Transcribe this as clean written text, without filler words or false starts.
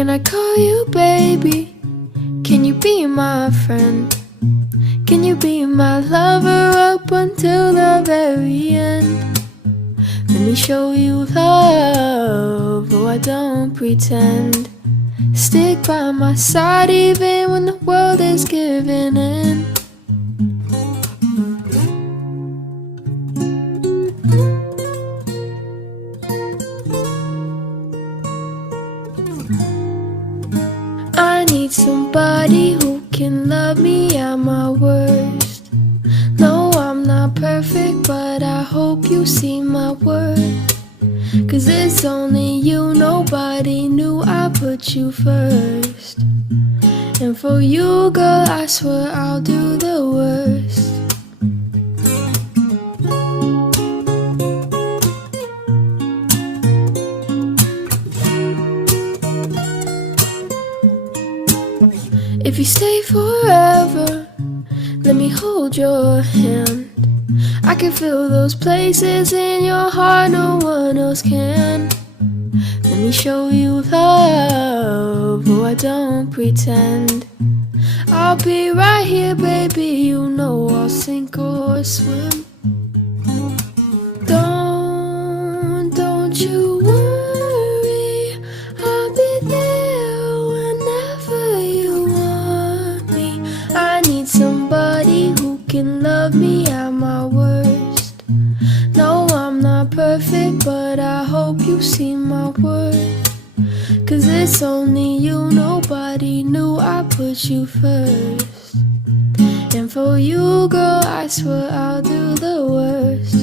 Can I call you baby? Can you be my friend? Can you be my lover up until the very end? Let me show you love, oh I don't pretend. Stick by my side even when the world is giving in. I need somebody who can love me at my worst. No, I'm not perfect, but I hope you see my worth. 'Cause it's only you, nobody knew I put you first. And for you, girl, I swear I'll do the worst. If you stay forever, let me hold your hand. I can feel those places in your heart no one else can. Let me show you love, oh I don't pretend. I'll be right here, baby, you know I'll sink or swim. Don't you worry, I'll be there whenever you want me. I need somebody who can love me at my worst. No, I'm not perfect, but I hope you see my worth. 'Cause it's only you, nobody knew I put you first. And for you, girl, I swear I'll do the worst.